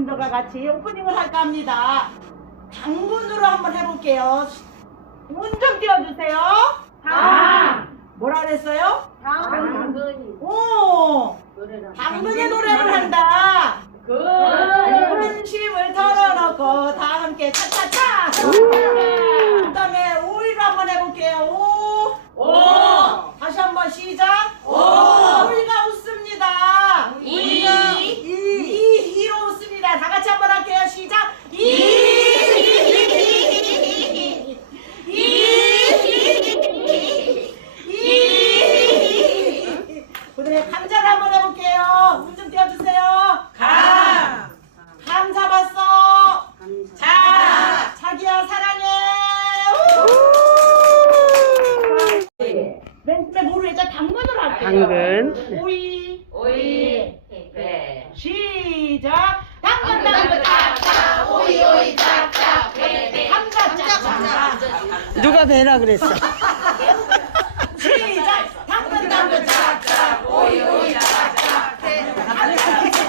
강사님들과 같이 오프닝을 할까 합니다. 당근으로 한번 해볼게요. 운 좀 띄워주세요. 당. 뭐라 그랬어요? 당근이 오. 당근의 노래를 한다. 근심을 털어놓고 다 함께 차차차. 그다음에 오이로 한번 해볼게요. 오. 오. 다시 한번 시작. 오. 오이가 웃습니다. 이. 오이가 이. 이로 웃습니다. 다 같이 한번 할게요. 시작. 이. 이. 그다음에 감자를 한번 해볼게요. 운 좀 띄워주세요. 감. 감 잡았어. 자. 자기야 사랑해. 맨 처음에 뭐로 했죠? 당근으로 할게요. 당근. 오이. 오이 배 시작. 당근 당근 짝짝 오이 오이 짝짝 배배 감자 짝짝. 누가 배라 그랬어? 시작. 당근 당근 짝짝 오